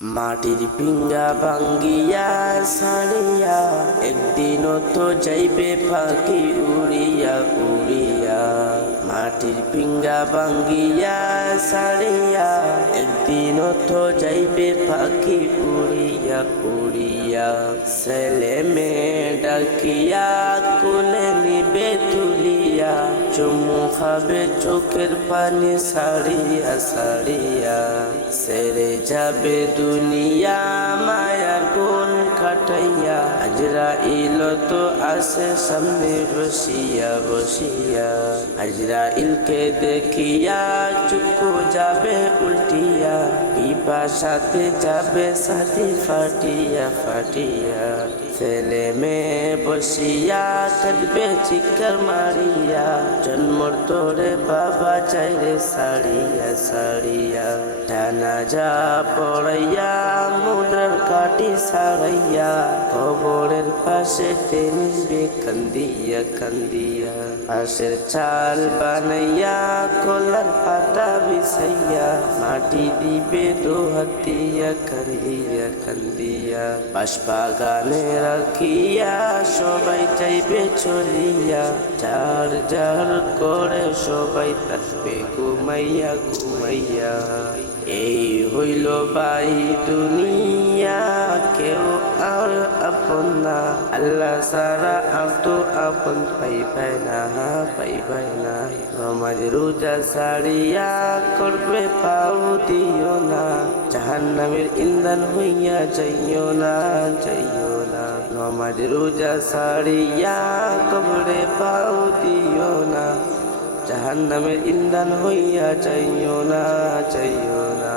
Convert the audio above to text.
মাটির পিঙ্গা ভাঙ্গিয়া সারিয়া একদিনও তো যাইবে পাখি উড়িয়া উড়িয়া। মাটির পিঙ্গা ভাঙ্গিয়া সারিয়া একদিনও তো যাইবে পাখি উড়িয়া উড়িয়া। ছেলে মেয়ে ডাকিয়া কোলে নিবে তুলিয়া, চুমু খাবে চোখের পানি সারিয়া সারিয়া। সেরে যাবে দুনিয়া মায়ার গুণ কাটাইয়া, আজরাইল তো আসে সামনে বসিয়া বসিয়া। আজরাইলকে দেখিয়া চুকু যাবে উল্টিয়া, সাথে যাবে সাথী ফাটিয়া ফাটিয়া। ছেলে মেয়ে বসিয়া কাঁদবে চিৎকার মারিয়া, জন্মর তোরে বাবা চাইরে সারিয়া সারিয়া। জানাজা পড়াইয়া মুন্ডার কাটি সারাইয়া, কবরের পাশে টেনিবে কান্দিয়া কান্দিয়া। পাশের চাল বানাইয়া কলার পাতা বিছাইয়া, মাটি দিবে দোহাতিয়া কান্দিয়া কান্দিয়া। বাগানে রাখিয়া সবাই চাইবে চলিয়া, ঝাড় ঝাড় করে সবাই থাকবে ঘুমাইয়া ঘুমাইয়া। এই হইল ভাই দুনিয়া, কেউ আর আপন না, আল্লাহ সারা আর তো আপন পাইবে না পাইবে না। নামাজ রোজা সারিয়া করবে পাও দিও না, জাহান্নামের ইন্ধন হইয়া যাইও না যাইও না। নামাজ রোজা সারিয়া কবরে পাও দিও না, জাহান্নামের ইন্ধন হইয়া যাইও না যাইও না।